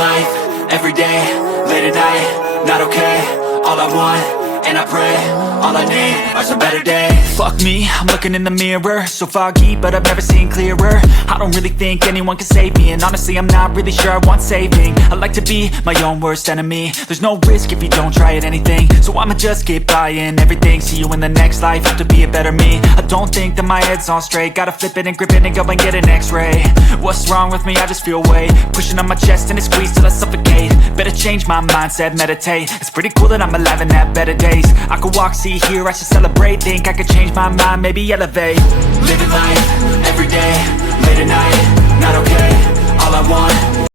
life, every day, late at night, not okay. All I want, and I pray, all I need are some better days. Fuck me, I'm looking in the mirror, so foggy, but I've never seen clearer. I don't really think anyone can save me, and honestly I'm not really sure I want saving. I like to be my own worst enemy. There's no risk if you don't try at anything, so I'ma just keep buying everything. See you in the next life, have to be a better me. I don't think that my head's on straight, gotta flip it and grip it and go and get an x-ray. What's wrong with me? I just feel weight pushing on my chest and it squeezes till I suffocate. Better change my mindset, meditate. It's pretty cool that I'm alive and have better days. I could walk, see, hear, I should celebrate. Think I could change my mind, maybe elevate. Living life, every day, late at night, not okay. All I want.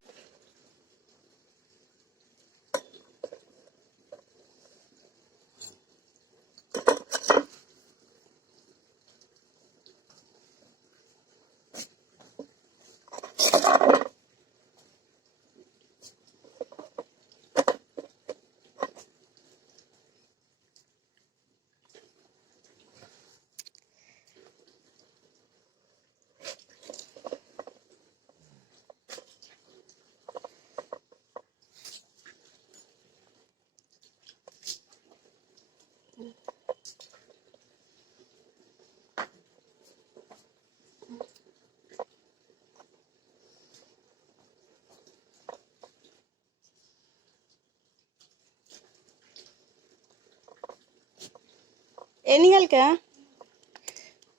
एनिहल क्या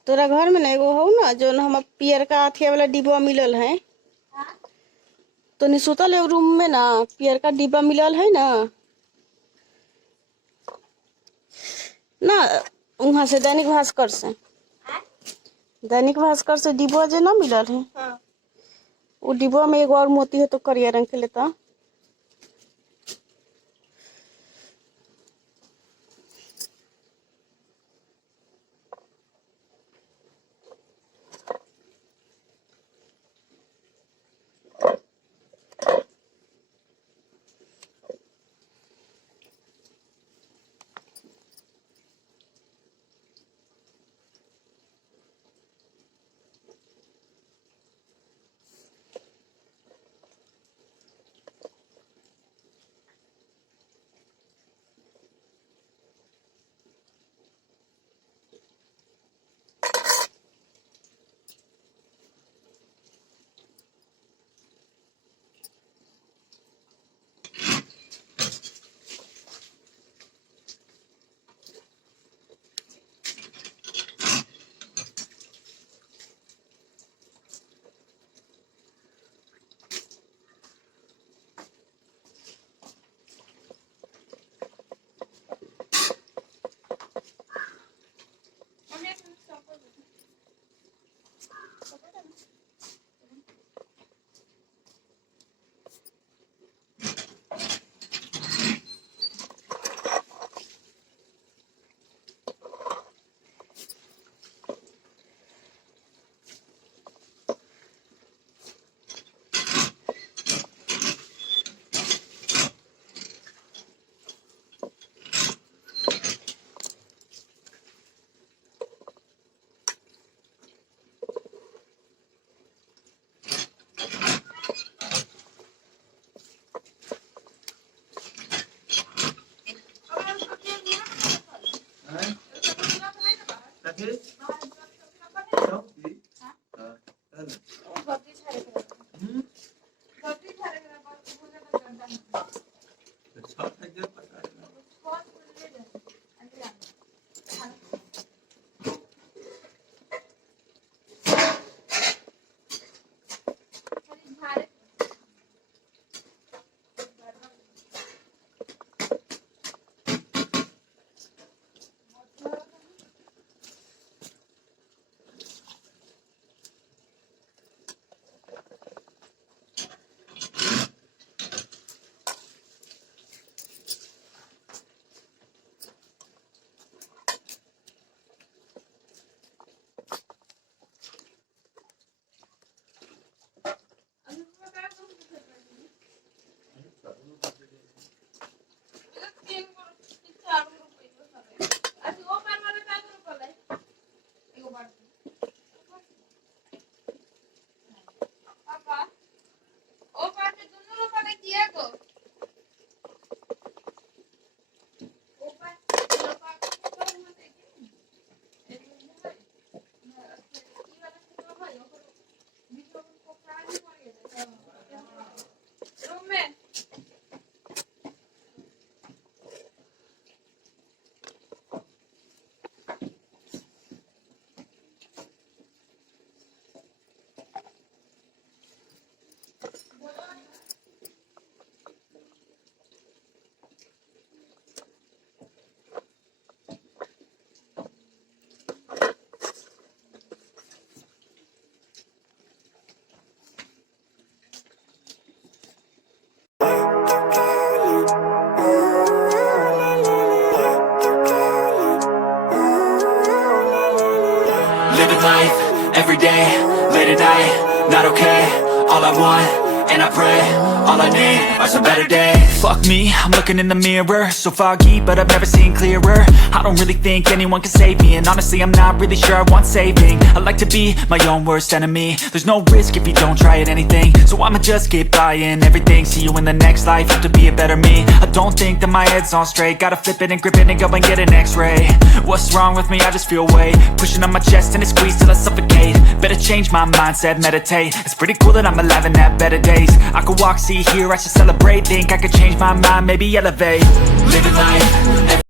तोरा घर में ना एगो हो ना जो हम पियर का अथिया वाला डिब्बा मिलल है तो निसुतल एगो रूम में ना पियर का डिब्बा मिलल है ना ना वहां से दैनिक भास्कर से डिब्बा जो ना मिलल है वो डिब्बा में एगो और मोती है तो करिया रंग के लेता living life, every day, late at night, not okay. All I want, and I pray, all I need are some better days. Fuck me, I'm looking in the mirror, so foggy, but I've never seen clearer. I don't really think anyone can save me, and honestly I'm not really sure I want saving. I like to be my own worst enemy. There's no risk if you don't try at anything, so I'ma just keep buying everything. See you in the next life, have to be a better me. I don't think that my head's on straight, gotta flip it and grip it and go and get an x-ray. What's wrong with me? I just feel weight pushing on my chest and it squeezes till I suffocate. Better change my mindset, meditate. It's pretty cool that I'm alive and have better days. I could walk, see, hear, I should celebrate. Think I could change my mind, maybe elevate. Living life.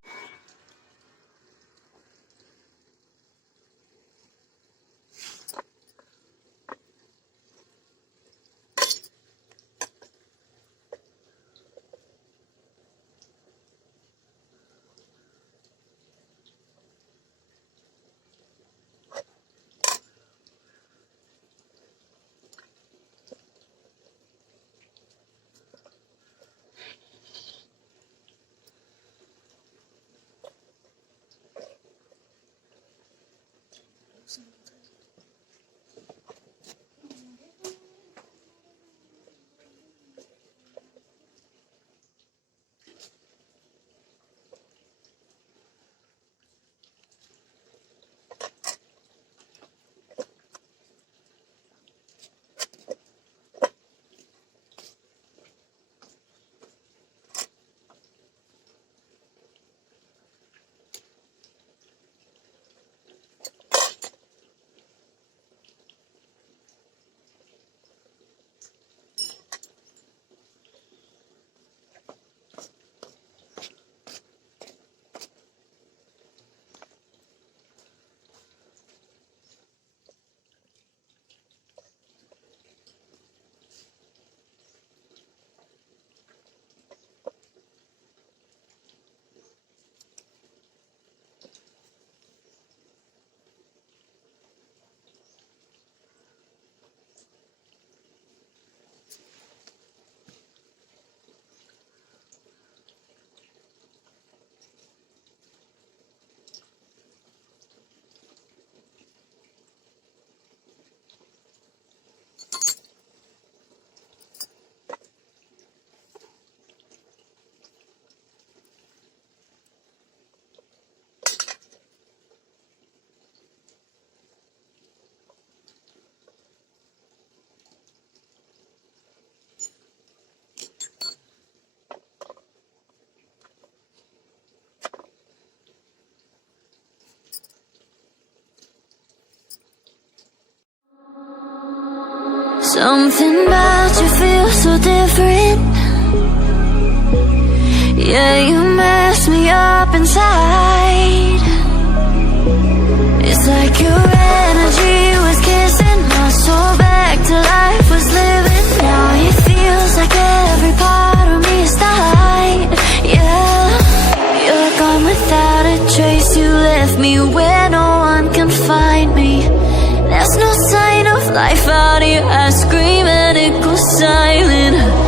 Something about you feels so different. Yeah, you mess me up inside. It's like your energy was kissing my soul back to life, was living. Now it feels like every part of me is died. Yeah, you're gone without a trace. You left me where no one can find me. There's no sign of life out here. I scream and it goes silent.